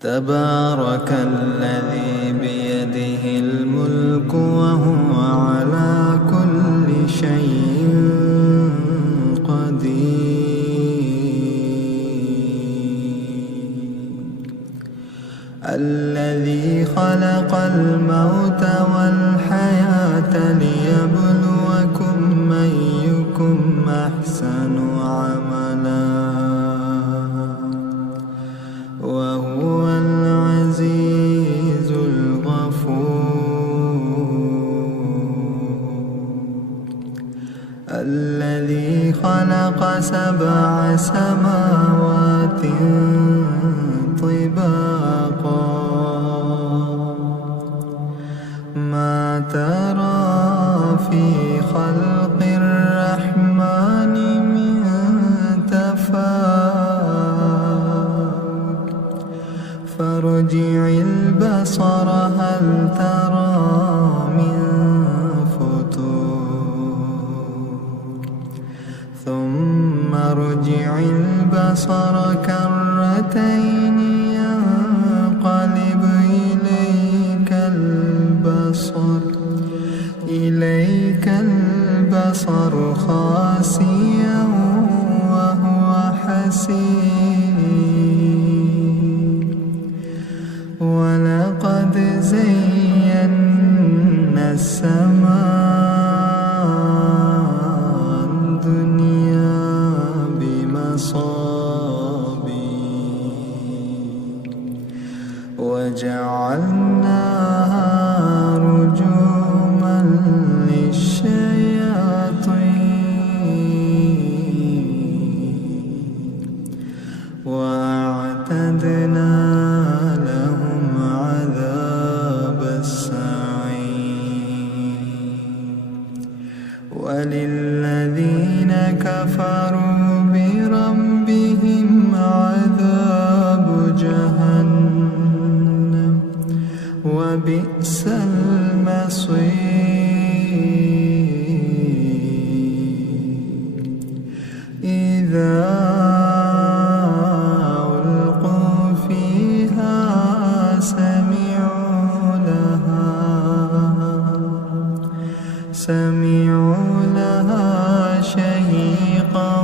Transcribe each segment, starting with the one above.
تبارك الذي بيده الملك وهو على كل شيء قدير. الذي خلق الموت والحياة ليبلوكم أيكم أحسن عملا وهو العزيز الغفور. الذي خلق 7 سماوات طباقا ما ترى في خلق الرحمن من تفاوت فارجع البصر هل ترى من فطور ثم ارجع البصر كرتين ينقلب إليك البصر خاسئا وهو حسير. ولقد زينا السماء الدنيا بمصابيح وجعلناها رجوما للشياطين وأعتدنا لهم عذاب السعير. وللذين كفروا بربهم عذاب جهنم وبئس المصير. إذا ألقوا فيها سمعوا لها شهيقا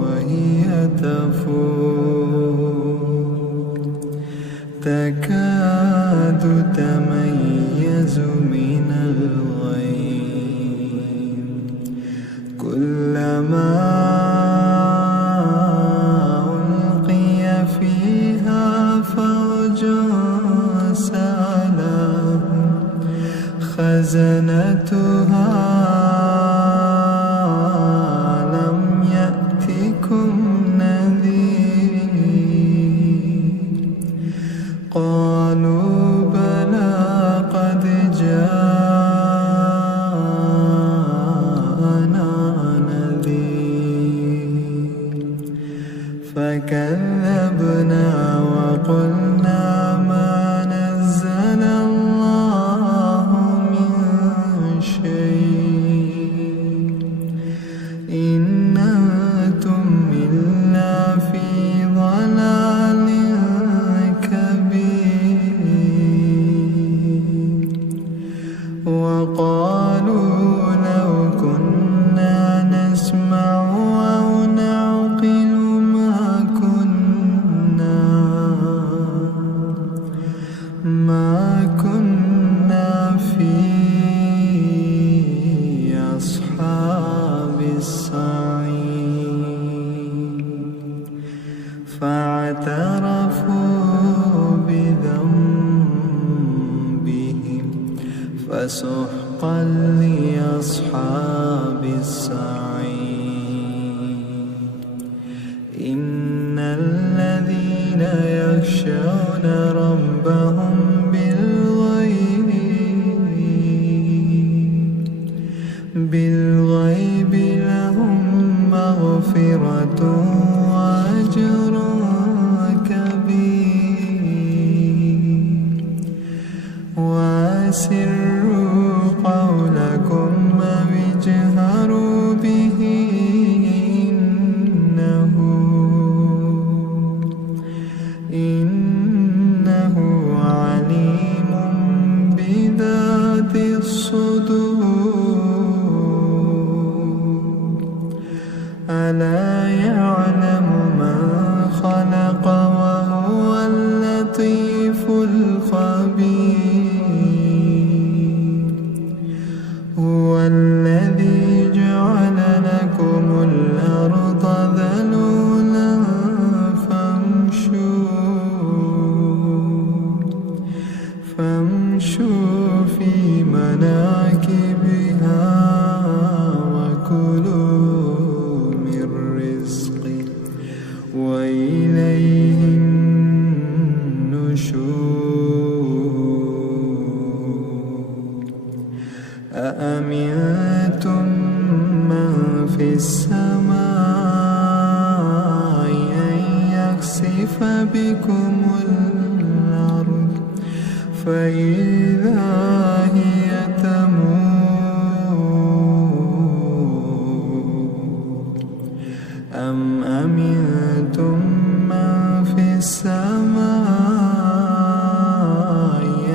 وهي تفور تكاد تميز من الغيظ كلما ألقي فيها فوج سألهم خزنتها ألم يأتكم نذير قالوا بلى قد جاءنا نذير فكذبنا وقلنا ما نزل الله من شيء إن أنتم إلا في ضلال كبير. وقالوا لو كنا نسمع أو نعقل ما كنا في أصحاب السعير. فاعترفوا بذنبهم فسحقا لأصحاب السعير. إن الذين يخشون ربهم بالغيب لهم مغفرة وأجر كبير. وأسروا قولكم أو اجهروا به إنه إليه النشور أأمنتم من في السماء أن يخسف بكم الأرض فإذا هي تمور أم أمنتم من في السماء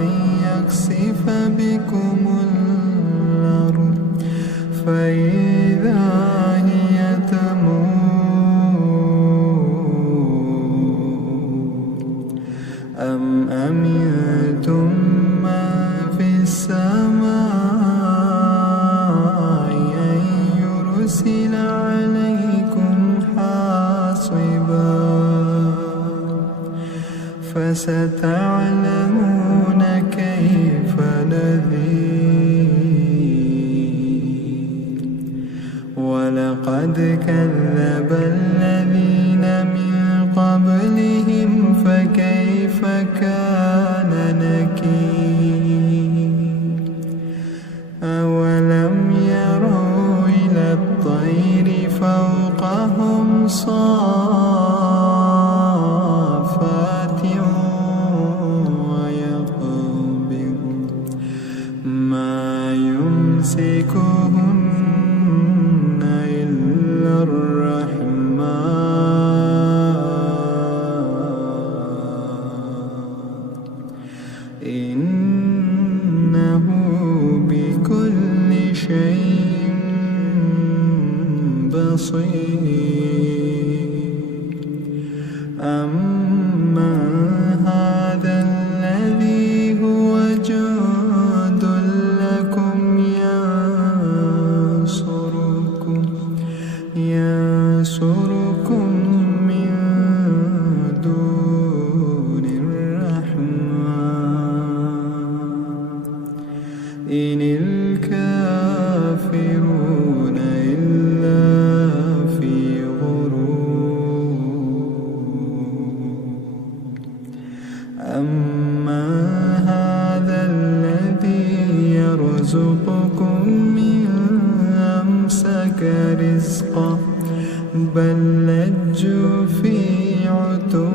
أن يخسف بكم الأرض فإذا هي تمور أم أمنتم من في السماء أن يرسل عليكم حاصبا فستعلمون كيف نذير ولقد كذب الذين من قبلهم فكيف كان نكير أولم يروا إلى الطير فوقهم صافات ويقبض ما يمسكهن إلا الرحمن إنه بكل شيء بصير أما هذا الذي هو جند لكم ينصركم من دون الرحمن إن الكافرون إلا في غرور أما هذا الذي يرزقكم من أمسك رزقه بل لجوا في عتو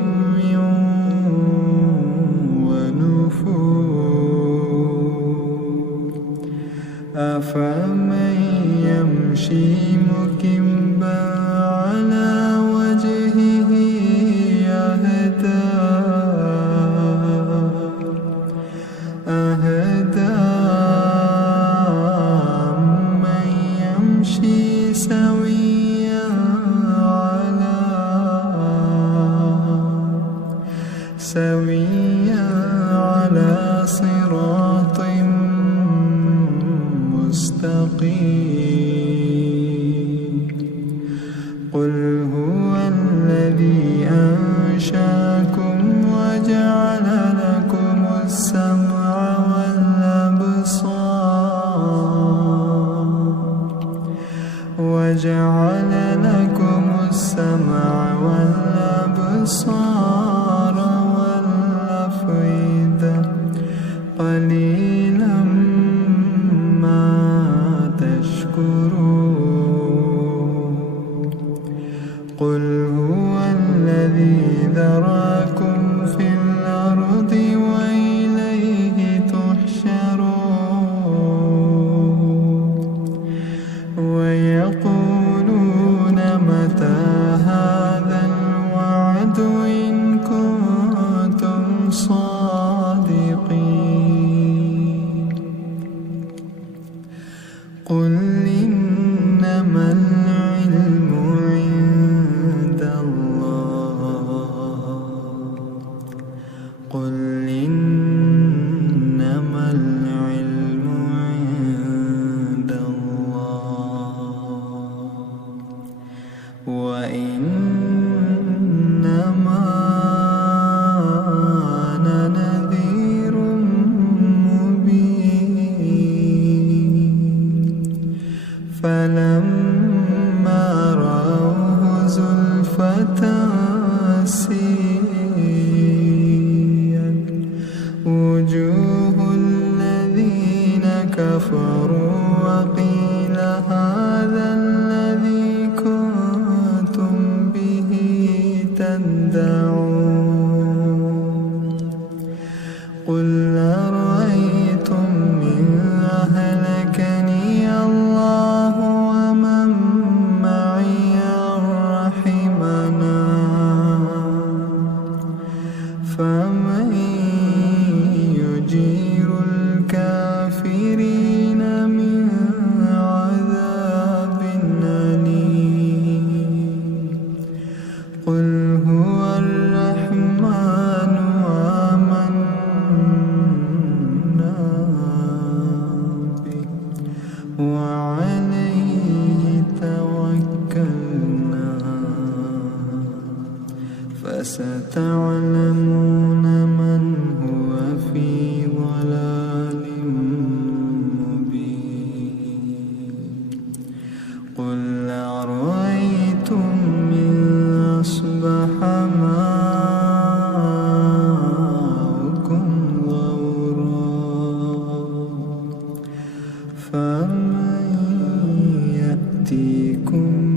ونفور أفمن يمشي مكبا على وجهه أهدى أمن يمشي سويا على صراط مستقيم قل هو الذي أنشأكم وجعل لكم السمع والأبصار والأفئدة قليلا ما تشكرون قل هو الذي ذراكم في الأرض وإليه تحشرون ويقولون متى هذا الوعد إن كنتم صادقين قل إنما العلم عند الله قل إنما العلم عند الله وإنما أنا نذير مبين فلما رأوه زلفة فستعلمون من هو في ضلال مبين قل أرأيتم إن أصبح ماؤكم غورا فمن يأتيكم